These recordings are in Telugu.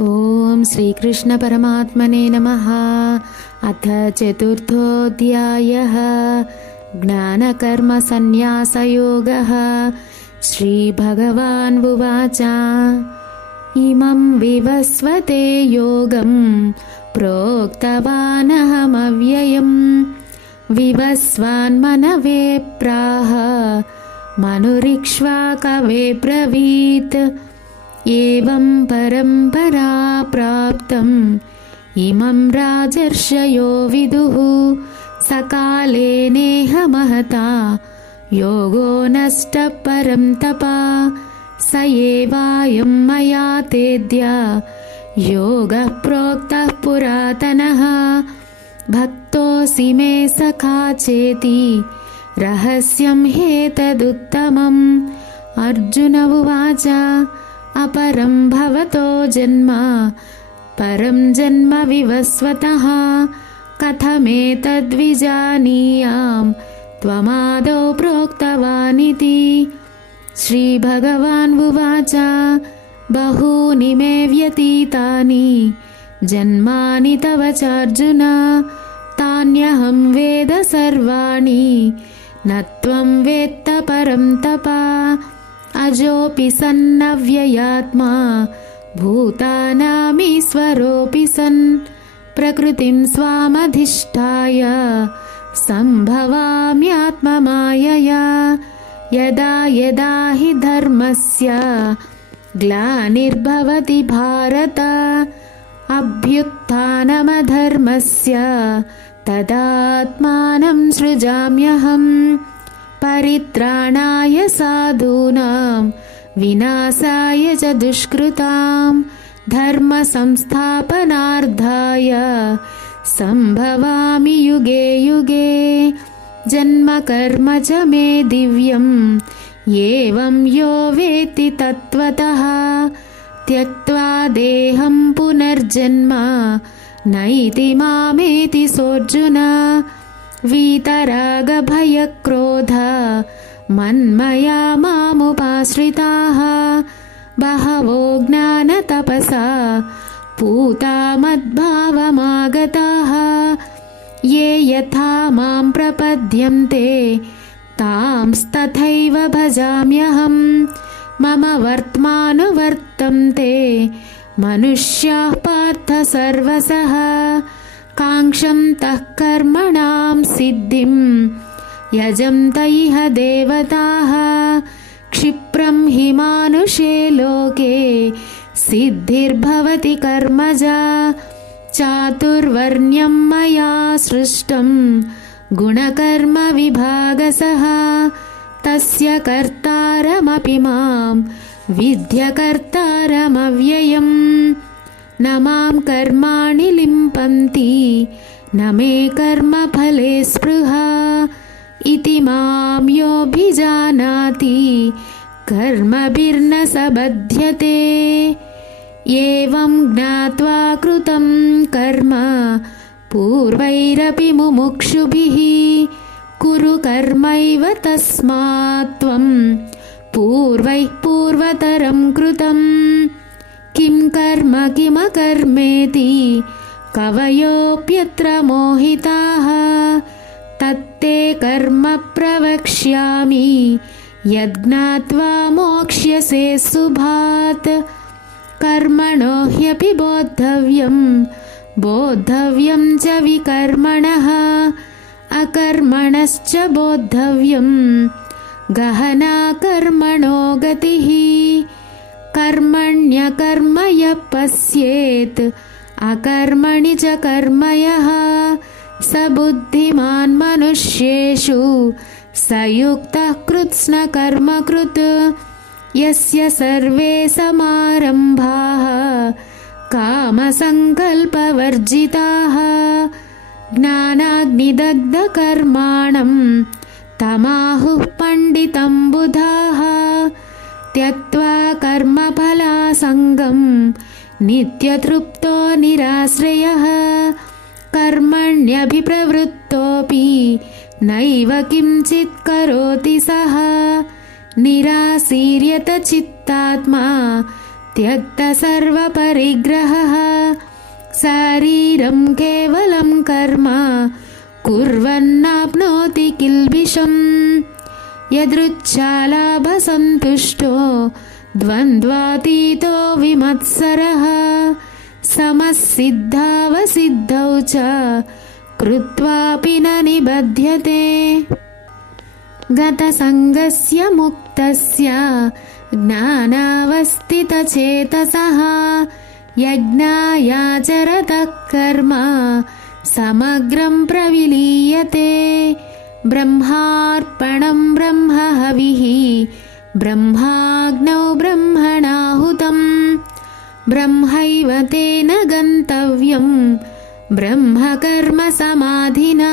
ॐ श्रीकृष्णपरमात्मने नमः। अथ चतुर्थोऽध्यायः। ज्ञानकर्मसन्न्यासयोगः। श्रीभगवान् उवाच इमं विवस्वते योगं। प्रोक्तवानहमव्ययम्। विवस्वान्मनवे प्राह। मनुरिक्ष्वाकवे ब्रवीत् एवं परम्परा प्राप्तम्। इमं राजर्षयो विदुः। सकाले नेह महता योगो नष्टः परं तपा। स एवायं मया तेद्य। योगः प्रोक्तः पुरातनः। भक्तोऽसि मे सखा चेति। रहस्यं ह्येतदुत्तमम् अर्जुन उवाच अपरं भवतो जन्म परं जन्म विवस्वतः। कथमेतद्विजानीयां त्वमादौ प्रोक्तवानिति। श्रीभगवान् उवाच बहूनि मे व्यतीतानि जन्मानि तव चार्जुन तान्यहं वेद सर्वाणि। न त्वं वेत्त परं तपा अजोऽपि सन्नव्ययात्मा भूतानामीश्वरोऽपि सन्। प्रकृतिं स्वामधिष्ठाय सम्भवाम्यात्ममायया। यदा यदा हि धर्मस्य ग्लानिर्भवति भारत अभ्युत्थानमधर्मस्य तदात्मानं सृजाम्यहम् परित्राणाय साधूनां विनाशाय च दुष्कृतां धर्मसंस्थापनार्थाय सम्भवामि युगे युगे। जन्मकर्म च मे दिव्यम् एवं यो वेत्ति तत्त्वतः। त्यक्त्वा देहं पुनर्जन्म नैति मामेति सोऽर्जुन वीतरागभयक्रोध मन्मया मामुपाश्रिताः बहवो ज्ञानतपसा पूता मद्भावमागताः। ये यथा मां प्रपद्यन्ते तांस्तथैव भजाम्यहम्। मम वर्त्मानुवर्तन्ते मनुष्याः पार्थ सर्वसः काङ्क्षन्तः कर्मणां सिद्धिं। यजन्त इह देवताः क्षिप्रं हि मानुषे लोके। सिद्धिर्भवति कर्मजा चातुर्वर्ण्यं मया सृष्टं। गुणकर्मविभागसः तस्य कर्तारमपि मां। विद्यकर्तारमव्ययम् न मां कर्माणि लिम्पन्ति न मे कर्मफले स्पृहा। इति मां योऽभिजानाति कर्मभिर्न स बध्यते एवं ज्ञात्वा कृतं कर्म पूर्वैरपि मुमुक्षुभिः। कुरु कर्मैव तस्मात् त्वं पूर्वैः पूर्वतरं कृतम् किं कर्म किमकर्मेति? कवयोऽप्यत्र मोहिताः। तत्ते कर्म प्रवक्ष्यामि। यज्ञात्वा मोक्ष्यसे सुभात्। कर्मणो ह्यपि बोद्धव्यं बोद्धव्यं च विकर्मणः। अकर्मणश्च बोद्धव्यं गहना कर्मणो गतिः कर्मण्यकर्म यः पश्येत् अकर्मणि च कर्म यः स बुद्धिमान् मनुष्येषु। स युक्तः कृत्स्नकर्मकृत्। यस्य सर्वे समारम्भाः। कामसङ्कल्पवर्जिताः। ज्ञानाग्निदग्धकर्माणं तमाहुः पण्डितं बुधाः त्यक्त्वा कर्मफलासङ्गं नित्यतृप्तो निराश्रयः। कर्मण्यभिप्रवृत्तोऽपि नैव किञ्चित् करोति सः। निराशीर्यत चित्तात्मा त्यक्तसर्वपरिग्रहः शारीरं केवलं कर्म कुर्वन्नाप्नोति किल्बिषम् यदृच्छालाभसन्तुष्टो द्वन्द्वातीतो विमत्सरः समसिद्धावसिद्धौ च कृत्वापि न निबध्यते। गतसङ्गस्य मुक्तस्य ज्ञानावस्थितचेतसः यज्ञायाचरतः कर्म समग्रं प्रविलीयते ब्रह्मार्पणं ब्रह्महविः ब्रह्माग्नौ ब्रह्मणाहुतं ब्रह्मैव तेन गन्तव्यं ब्रह्मकर्मसमाधिना।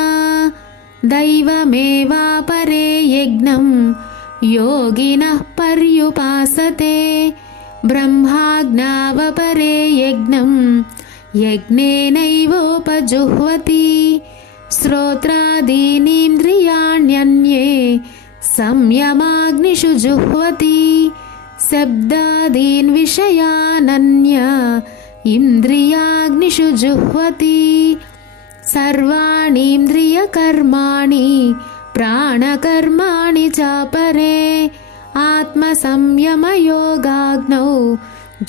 दैवमेवापरे यज्ञं योगिनः पर्युपासते। ब्रह्माज्ञावपरे यज्ञं यज्ञेनैवोपजुह्वति श्रोत्रादीनीन्द्रियाण्यन्ये संयमाग्निषु जुह्वति शब्दादीन् विषयानन्य इन्द्रियाग्निषु जुह्वति सर्वाणीन्द्रियकर्माणि प्राणकर्माणि चापरे आत्मसंयमयोगाग्नौ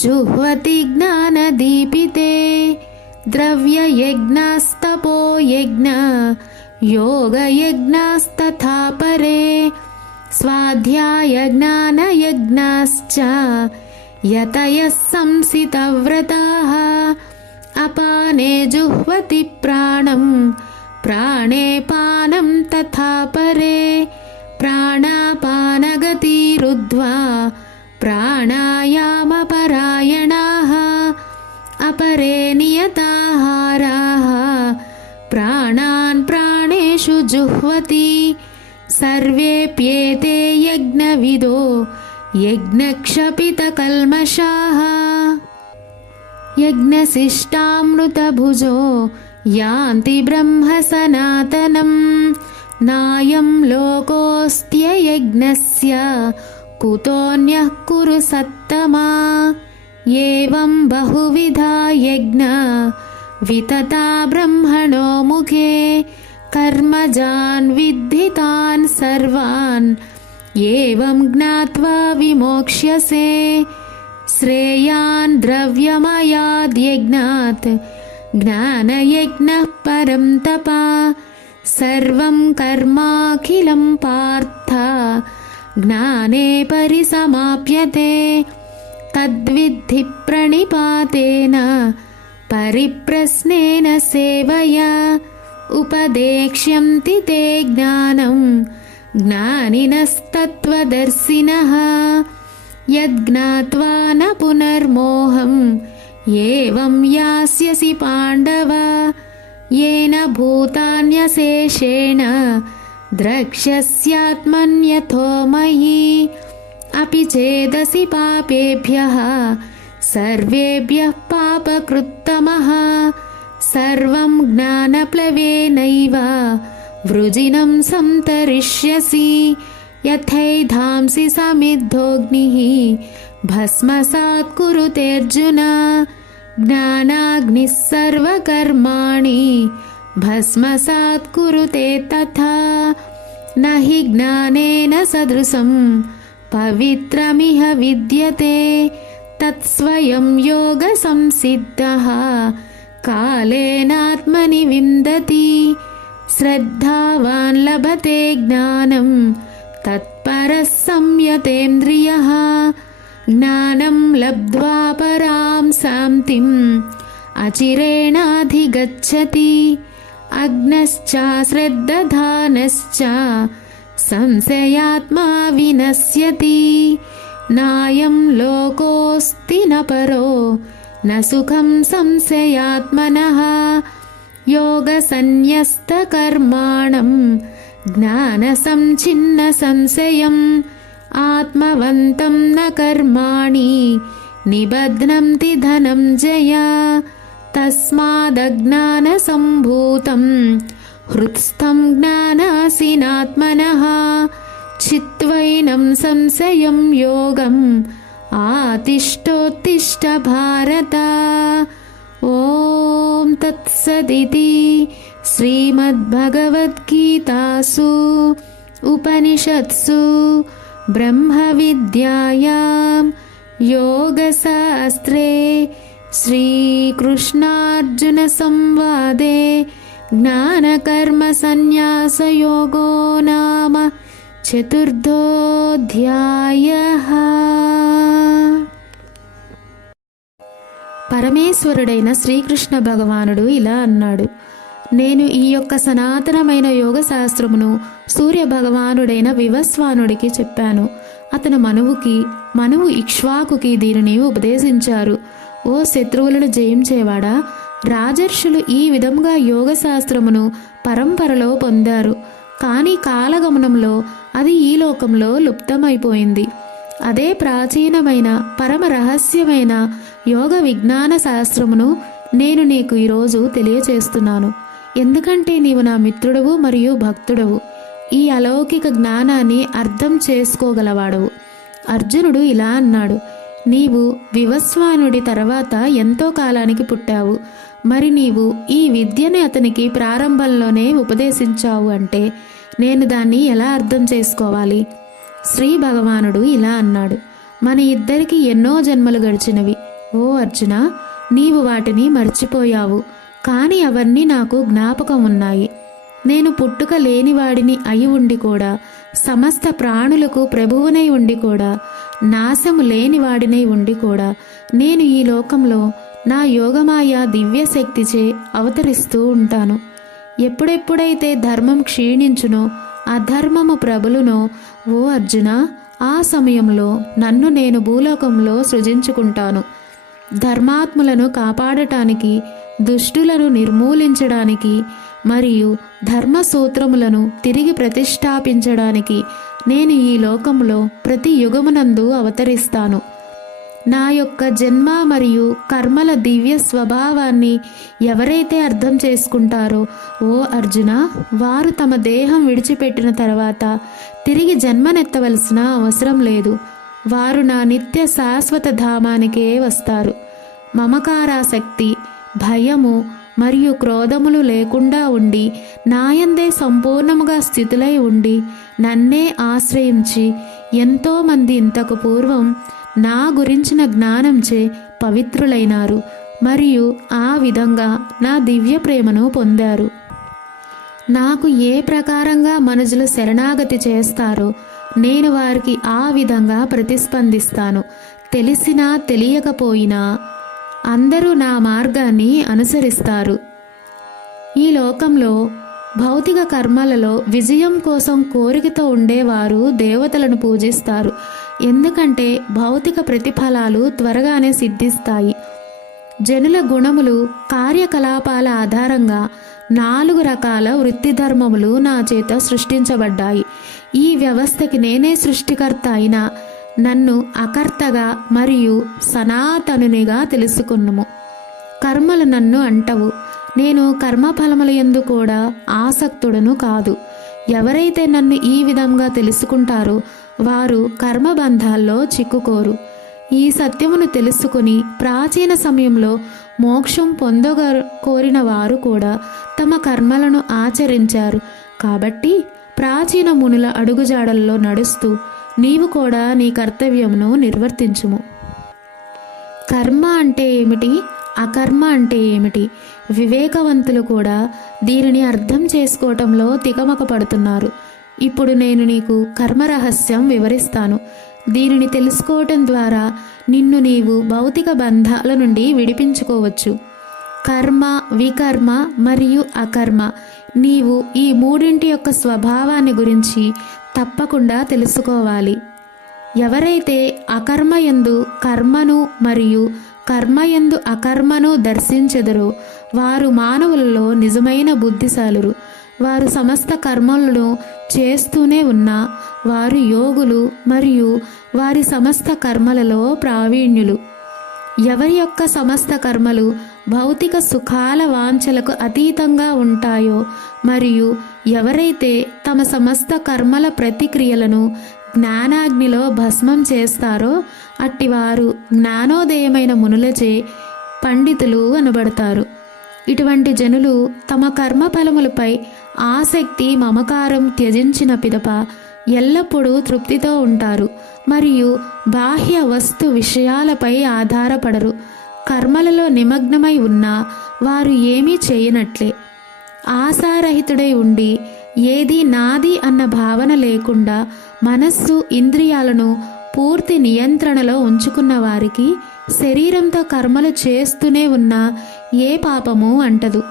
जुह्वति ज्ञानदीपिते द्रव्ययज्ञास्तपो यज्ञ योगयज्ञास्तथा परे स्वाध्यायज्ञानयज्ञाश्च यतयः संसितव्रताः अपाने जुह्वति प्राणं प्राणे पानं तथा परे प्राणापानगतिरुद्ध्वा प्राणायामपरायणाः अपरे नियताहाराः। प्राणान् प्राणेषु जुह्वति। सर्वेऽप्येते यज्ञविदो यज्ञक्षपितकल्मषाः। यज्ञशिष्टामृतभुजो यान्ति ब्रह्म सनातनं नायं लोकोऽस्त्ययज्ञस्य कुतोऽन्यः कुरु सत्तमा एवं बहुविधा यज्ञ वितता ब्रह्मणो मुखे कर्मजान् विद्धितान् सर्वान् एवं ज्ञात्वा विमोक्ष्यसे श्रेयान् द्रव्यमयाद्यज्ञात् ज्ञानयज्ञः परं तपा सर्वं कर्माखिलं पार्थ ज्ञाने परिसमाप्यते तद्विद्धि प्रणिपातेन परिप्रश्नेन सेवया उपदेक्ष्यन्ति ते ज्ञानं ज्ञानिनस्तत्त्वदर्शिनः। यज्ञात्वा न पुनर्मोहम् एवं यास्यसि पाण्डव येन भूतान्यशेषेण द्रक्ष्यस्यात्मन्यथो मयि अपि चेदसि पापेभ्यः सर्वेभ्यः पापकृत्तमः। सर्वं ज्ञानप्लवेनैव वृजिनं सन्तरिष्यसि यथैधांसि समिद्धोऽग्निः। भस्मसात् कुरुतेऽर्जुन ज्ञानाग्निः सर्वकर्माणि। भस्मसात् कुरुते तथा न हि ज्ञानेन सदृशं पवित्रमिह विद्यते। तत्स्वयं योगसंसिद्धः। कालेनात्मनि विन्दति। श्रद्धावान् लभते ज्ञानं। तत्परः संयतेन्द्रियः। ज्ञानं लब्ध्वा परां शान्तिम्। अचिरेणाधिगच्छति। अग्नश्चाश्रद्दधानश्च संशयात्मा विनश्यति नायं लोकोऽस्ति न परो न सुखं संशयात्मनः। योगसन्न्यस्तकर्माणं ज्ञानसञ्छिन्नसंशयम् आत्मवन्तं न कर्माणि निबध्नन्ति धनं जया। तस्मादज्ञानसम्भूतं हृत्स्थं ज्ञानासीनात्मनः चित्वैनं संशयं योगम् आतिष्ठोत्तिष्ठ भारत ॐ तत्सदिति श्रीमद्भगवद्गीतासु उपनिषत्सु ब्रह्मविद्यायां योगशास्त्रे श्रीकृष्णार्जुनसंवादे ज्ञानकर्मसन्न्यासयोगो नाम చతుర్థోధ్యాయః పరమేశ్వరుడైన శ్రీకృష్ణ భగవానుడు ఇలా అన్నాడు నేను ఈ యొక్క సనాతనమైన యోగ శాస్త్రమును సూర్య భగవానుడైన వివస్వానుడికి చెప్పాను అతను మనువుకి మనువు ఇక్ష్వాకుకి దీనిని ఉపదేశించారు ఓ శత్రువులను జయించేవాడా రాజర్షులు ఈ విధంగా యోగ శాస్త్రమును పరంపరలో పొందారు. కానీ కాలగమనంలో అది ఈ లోకంలో లుప్తమైపోయింది. అదే ప్రాచీనమైన పరమ రహస్యమైన యోగ విజ్ఞాన శాస్త్రమును నేను నీకు ఈరోజు తెలియచేస్తున్నాను. ఎందుకంటే నీవు నా మిత్రుడవు మరియు భక్తుడవు. ఈ అలౌకిక జ్ఞానాన్ని అర్థం చేసుకోగలవాడవు. అర్జునుడు ఇలా అన్నాడు. నీవు వివస్వానుడి తర్వాత ఎంతో కాలానికి పుట్టావు. మరి నీవు ఈ విద్యని అతనికి ప్రారంభంలోనే ఉపదేశించావు అంటే నేను దాన్ని ఎలా అర్థం చేసుకోవాలి? శ్రీ భగవానుడు ఇలా అన్నాడు. మన ఇద్దరికి ఎన్నో జన్మలు గడిచినవి. ఓ అర్జున నీవు వాటిని మర్చిపోయావు. కానీ అవన్నీ నాకు జ్ఞాపకం ఉన్నాయి. నేను పుట్టుక లేనివాడిని అయి ఉండి కూడా సమస్త ప్రాణులకు ప్రభువునై ఉండి కూడా నాశము లేనివాడినై ఉండి కూడా నేను ఈ లోకంలో నా యోగమాయ దివ్యశక్తిచే అవతరిస్తూ ఉంటాను. ఎప్పుడెప్పుడైతే ధర్మం క్షీణించునో అధర్మము ప్రబలునో ఓ అర్జున ఆ సమయంలో నన్ను నేను భూలోకంలో సృజించుకుంటాను. ధర్మాత్ములను కాపాడటానికి దుష్టులను నిర్మూలించడానికి మరియు ధర్మ సూత్రములను తిరిగి ప్రతిష్టాపించడానికి నేను ఈ లోకంలో ప్రతి యుగమునందు అవతరిస్తాను. నా యొక్క జన్మ మరియు కర్మల దివ్య స్వభావాన్ని ఎవరైతే అర్థం చేసుకుంటారో ఓ అర్జున వారు తమ దేహం విడిచిపెట్టిన తర్వాత తిరిగి జన్మనెత్తవలసిన అవసరం లేదు. వారు నా నిత్య శాశ్వత ధామానికే వస్తారు. మమకారాసక్తి భయము మరియు క్రోధములు లేకుండా ఉండి నాయందే సంపూర్ణముగా స్థితులై ఉండి నన్నే ఆశ్రయించి ఎంతోమంది ఇంతకు పూర్వం నా గురించిన జ్ఞానంచే పవిత్రులైనారు మరియు ఆ విధంగా నా దివ్య ప్రేమను పొందారు. నాకు ఏ ప్రకారంగా మనుషులు శరణాగతి చేస్తారో నేను వారికి ఆ విధంగా ప్రతిస్పందిస్తాను. తెలిసినా తెలియకపోయినా అందరూ నా మార్గాన్ని అనుసరిస్తారు. ఈ లోకంలో భౌతిక కర్మలలో విజయం కోసం కోరికతో ఉండేవారు దేవతలను పూజిస్తారు. ఎందుకంటే భౌతిక ప్రతిఫలాలు త్వరగానే సిద్ధిస్తాయి. జనుల గుణములు కార్యకలాపాల ఆధారంగా నాలుగు రకాల వృత్తి ధర్మములు నా చేత సృష్టించబడ్డాయి. ఈ వ్యవస్థకి నేనే సృష్టికర్త అయిన నన్ను అకర్తగా మరియు సనాతనునిగా తెలుసుకున్నము. కర్మలు నన్ను అంటవు. నేను కర్మఫలముల యందు కూడా ఆసక్తుడను కాదు. ఎవరైతే నన్ను ఈ విధంగా తెలుసుకుంటారో వారు కర్మబంధాల్లో చిక్కుకోరు. ఈ సత్యమును తెలుసుకుని ప్రాచీన సమయంలో మోక్షం పొందగ కోరిన వారు కూడా తమ కర్మలను ఆచరించారు. కాబట్టి ప్రాచీన మునుల అడుగుజాడల్లో నడుస్తూ నీవు కూడా నీ కర్తవ్యమును నిర్వర్తించుము. కర్మ అంటే ఏమిటి? అకర్మ అంటే ఏమిటి? వివేకవంతులు కూడా దీనిని అర్థం చేసుకోవటంలో తికమక పడుతున్నారు ఇప్పుడు నేను నీకు కర్మ రహస్యం వివరిస్తాను. దీనిని తెలుసుకోవటం ద్వారా నిన్ను నీవు భౌతిక బంధాల నుండి విడిపించుకోవచ్చు. కర్మ వికర్మ మరియు అకర్మ నీవు ఈ మూడింటి యొక్క స్వభావాన్ని గురించి తప్పకుండా తెలుసుకోవాలి. ఎవరైతే అకర్మయందు కర్మను మరియు కర్మయందు అకర్మను దర్శించెదరో వారు మానవులలో నిజమైన బుద్ధిశాలురు. వారు సమస్త కర్మలను చేస్తూనే ఉన్న వారు యోగులు మరియు వారి సమస్త కర్మలలో ప్రావీణ్యులు. ఎవరి యొక్క సమస్త కర్మలు భౌతిక సుఖాల వాంఛలకు అతీతంగా ఉంటాయో మరియు ఎవరైతే తమ సమస్త కర్మల ప్రతిక్రియలను జ్ఞానాగ్నిలో భస్మం చేస్తారో అట్టివారు జ్ఞానోదయమైన మునులచే పండితులు అనబడతారు. ఇటువంటి జనులు తమ కర్మ ఫలములపై ఆసక్తి మమకారం త్యజించిన పిదప ఎల్లప్పుడూ తృప్తితో ఉంటారు. మరియు బాహ్య వస్తు విషయాలపై ఆధారపడరు. కర్మలలో నిమగ్నమై ఉన్నా వారు ఏమీ చేయనట్లే. ఆశారహితుడై ఉండి ఏది నాది అన్న భావన లేకుండా మనస్సు ఇంద్రియాలను పూర్తి నియంత్రణలో ఉంచుకున్న వారికి శరీరంతో కర్మలు చేస్తూనే ఉన్న ఏ పాపము అంటదు.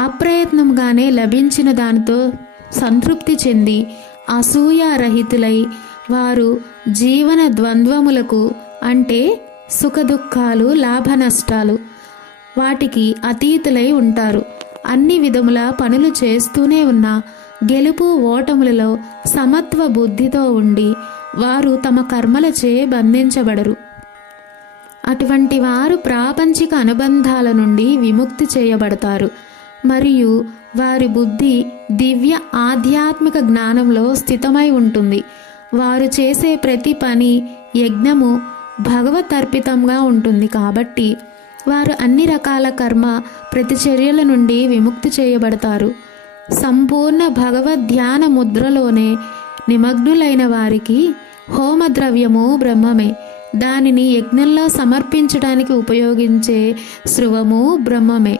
అప్రయత్నంగానే లభించిన దానితో సంతృప్తి చెంది అసూయారహితులై వారు జీవన ద్వంద్వములకు అంటే సుఖదుఖాలు లాభ నష్టాలు వాటికి అతీతులై ఉంటారు. అన్ని విధముల పనులు చేస్తూనే ఉన్న గెలుపు ఓటములలో సమత్వ బుద్ధితో ఉండి వారు తమ కర్మలచే బంధించబడరు. అటువంటి వారు ప్రాపంచిక అనుబంధాల నుండి విముక్తి చేయబడతారు. మరియు వారి బుద్ధి దివ్య ఆధ్యాత్మిక జ్ఞానంలో స్థితమై ఉంటుంది. వారు చేసే ప్రతి పని యజ్ఞము భగవతర్పితంగా ఉంటుంది కాబట్టి వారు అన్ని రకాల కర్మ ప్రతిచర్యల నుండి విముక్తి చేయబడతారు. సంపూర్ణ భగవద్ధ్యాన ముద్రలోనే నిమగ్నులైన వారికి హోమద్రవ్యము బ్రహ్మమే. దానిని యజ్ఞంలో సమర్పించడానికి ఉపయోగించే శృవము బ్రహ్మమే.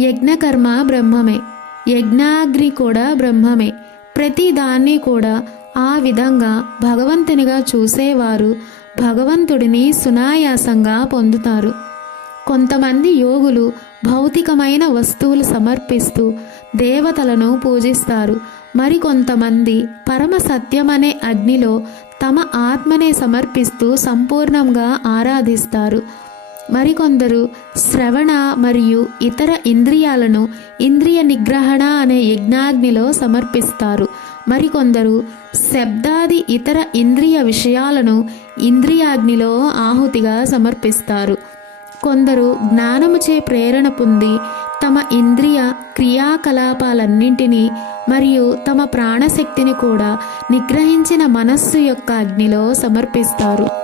యజ్ఞకర్మ బ్రహ్మమే. యజ్ఞాగ్ని కూడా బ్రహ్మమే. ప్రతి దాన్ని కూడా ఆ విధంగా భగవంతునిగా చూసేవారు భగవంతుడిని సునాయాసంగా పొందుతారు. కొంతమంది యోగులు భౌతికమైన వస్తువులు సమర్పిస్తూ దేవతలను పూజిస్తారు. మరికొంతమంది పరమ సత్యమనే అగ్నిలో తమ ఆత్మనే సమర్పిస్తూ సంపూర్ణంగా ఆరాధిస్తారు. మరికొందరు శ్రవణ మరియు ఇతర ఇంద్రియాలను ఇంద్రియ నిగ్రహణ అనే యజ్ఞాగ్నిలో సమర్పిస్తారు. మరికొందరు శబ్దాది ఇతర ఇంద్రియ విషయాలను ఇంద్రియాగ్నిలో ఆహుతిగా సమర్పిస్తారు. కొందరు జ్ఞానముచే ప్రేరణ పొంది తమ ఇంద్రియ క్రియాకలాపాలన్నింటినీ మరియు తమ ప్రాణశక్తిని కూడా నిగ్రహించిన మనస్సు యొక్క అగ్నిలో సమర్పిస్తారు.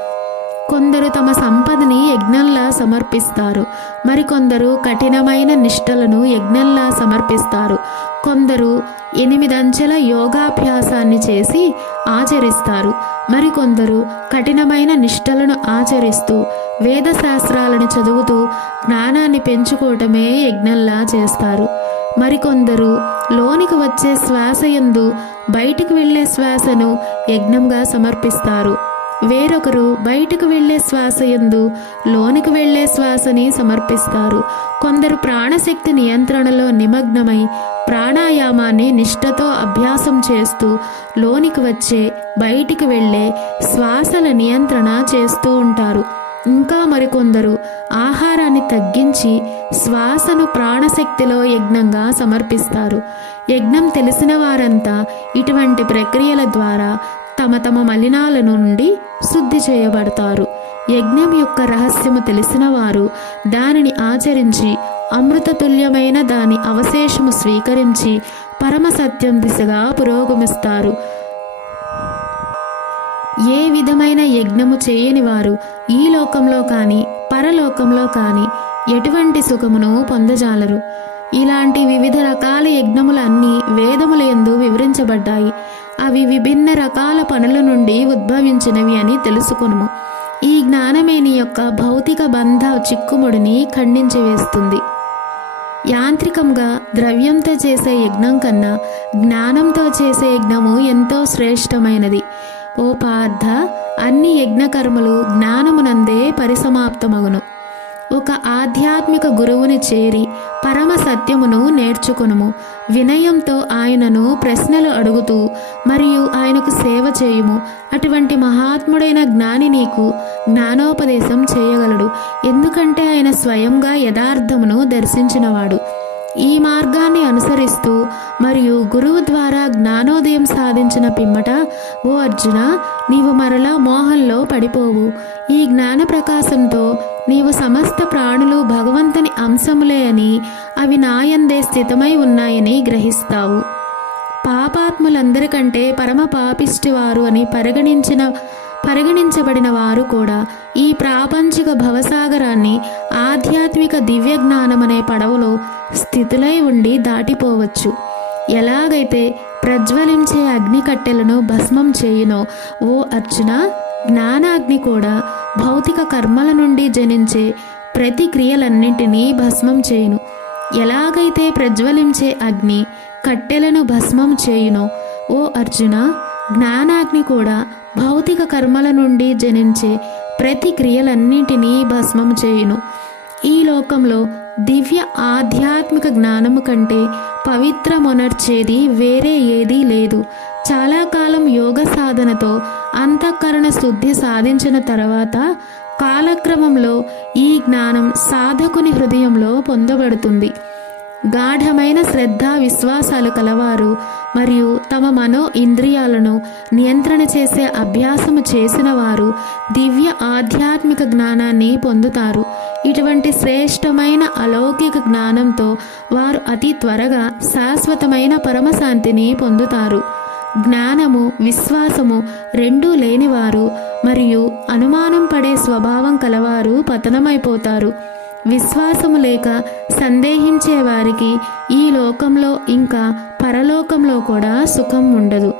కొందరు తమ సంపదని యజ్ఞంలా సమర్పిస్తారు. మరికొందరు కఠినమైన నిష్టలను యజ్ఞంలా సమర్పిస్తారు. కొందరు ఎనిమిదంచెల యోగాభ్యాసాన్ని చేసి ఆచరిస్తారు. మరికొందరు కఠినమైన నిష్టలను ఆచరిస్తూ వేదశాస్త్రాలను చదువుతూ జ్ఞానాన్ని పెంచుకోవటమే యజ్ఞంలా చేస్తారు. మరికొందరు లోనికి వచ్చే శ్వాసయందు బయటికి వెళ్ళే శ్వాసను యజ్ఞంగా సమర్పిస్తారు. వేరొకరు బయటకు వెళ్ళే శ్వాస యందు లోనికి వెళ్ళే శ్వాసని సమర్పిస్తారు. కొందరు ప్రాణశక్తి నియంత్రణలో నిమగ్నమై ప్రాణాయామాన్ని నిష్ఠతో అభ్యాసం చేస్తూ లోనికి వచ్చే బయటికి వెళ్ళే శ్వాసల నియంత్రణ చేస్తూ ఉంటారు. ఇంకా మరికొందరు ఆహారాన్ని తగ్గించి శ్వాసను ప్రాణశక్తిలో యజ్ఞంగా సమర్పిస్తారు. యజ్ఞం తెలిసిన వారంతా ఇటువంటి ప్రక్రియల ద్వారా తమ తమ మలినాల నుండి శుద్ధి చేయబడతారు. యజ్ఞం యొక్క రహస్యము తెలిసిన వారు దానిని ఆచరించి అమృతతుల్యమైన దాని అవశేషము స్వీకరించి పరమ సత్యం దిశగా పురోగమిస్తారు. ఏ విధమైన యజ్ఞము చేయని వారు ఈ లోకంలో కానీ పరలోకంలో కానీ ఎటువంటి సుఖమును పొందజాలరు. ఇలాంటి వివిధ రకాల యజ్ఞములన్నీ వేదములందు వివరించబడ్డాయి. అవి విభిన్న రకాల పనుల నుండి ఉద్భవించినవి అని తెలుసుకును ఈ జ్ఞానమే నీ యొక్క భౌతిక బంధ చిక్కుముడిని ఖండించి వేస్తుంది. యాంత్రికంగా ద్రవ్యంతో చేసే యజ్ఞం కన్నా జ్ఞానంతో చేసే యజ్ఞము ఎంతో శ్రేష్టమైనది. ఓ పార్థ అన్ని యజ్ఞకర్మలు జ్ఞానమునందే పరిసమాప్తమగును. ఒక ఆధ్యాత్మిక గురువుని చేరి పరమ సత్యమును నేర్చుకొనుము. వినయంతో ఆయనను ప్రశ్నలు అడుగుతూ మరియు ఆయనకు సేవ చేయుము. అటువంటి మహాత్ముడైన జ్ఞాని నీకు జ్ఞానోపదేశం చేయగలడు. ఎందుకంటే ఆయన స్వయంగా యథార్థమును దర్శించినవాడు. ఈ మార్గాన్ని అనుసరిస్తూ మరియు గురువు ద్వారా జ్ఞానోదయం సాధించిన పిమ్మట ఓ అర్జున నీవు మరలా మోహంలో పడిపోవు. ఈ జ్ఞాన ప్రకాశంతో నీవు సమస్త ప్రాణులు భగవంతుని అంశములే అని అవి నాయందే స్థితమై ఉన్నాయని గ్రహిస్తావు. పాపాత్ములందరికంటే పరమ పాపిష్టివారు అని పరిగణించిన పరిగణించబడిన వారు కూడా ఈ ప్రాపంచిక భవసాగరాన్ని ఆధ్యాత్మిక దివ్యజ్ఞానం అనే పడవలో స్థితులై ఉండి దాటిపోవచ్చు. ఎలాగైతే ప్రజ్వలించే అగ్ని కట్టెలను భస్మం చేయునో ఓ అర్జున జ్ఞానాగ్ని కూడా భౌతిక కర్మల నుండి జనించే ప్రతి క్రియలన్నింటినీ భస్మం చేయును. ఎలాగైతే ప్రజ్వలించే అగ్ని కట్టెలను భస్మం చేయునో ఓ అర్జున జ్ఞానాగ్ని కూడా భౌతిక కర్మల నుండి జనించే ప్రతి క్రియలన్నింటినీ భస్మం చేయును. ఈ లోకంలో దివ్య ఆధ్యాత్మిక జ్ఞానము కంటే పవిత్రమొనర్చేది వేరే ఏదీ లేదు. చాలా కాలం యోగ సాధనతో అంతఃకరణ శుద్ధి సాధించిన తర్వాత కాలక్రమంలో ఈ జ్ఞానం సాధకుని హృదయంలో పొందబడుతుంది. గాఢమైన శ్రద్ధ విశ్వాసాలు కలవారు మరియు తమ మనో ఇంద్రియాలను నియంత్రణ చేసే అభ్యాసము చేసిన వారు దివ్య ఆధ్యాత్మిక జ్ఞానాన్ని పొందుతారు. ఇటువంటి శ్రేష్టమైన అలౌకిక జ్ఞానంతో వారు అతి త్వరగా శాశ్వతమైన పరమశాంతిని పొందుతారు. జ్ఞానము విశ్వాసము రెండూ లేనివారు మరియు అనుమానం పడే స్వభావం కలవారు పతనమైపోతారు. విశ్వాసము లేక సందేహించే వారికి ఈ లోకంలో ఇంకా పరలోకంలో కూడా సుఖం ఉండదు.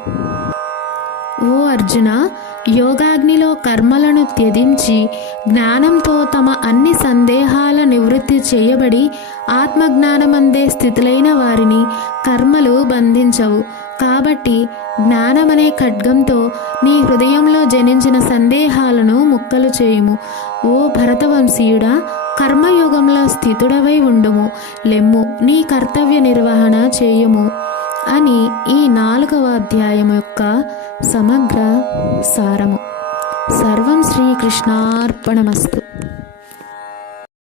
ఓ అర్జున యోగాగ్నిలో కర్మలను త్యజించి జ్ఞానంతో తమ అన్ని సందేహాల నివృత్తి చేయబడి ఆత్మజ్ఞానమందే స్థితులైన వారిని కర్మలు బంధించవు. కాబట్టి జ్ఞానమనే ఖడ్గంతో నీ హృదయంలో జనించిన సందేహాలను ముక్కలు చేయుము. ఓ భరతవంశీయుడా కర్మయోగంలో స్థితుడవై ఉండుము. లెమ్ము నీ కర్తవ్య నిర్వహణ చేయుము. అని ఈ నాలుగవ అధ్యాయం యొక్క సమగ్ర సారము. సర్వం శ్రీకృష్ణార్పణమస్తు.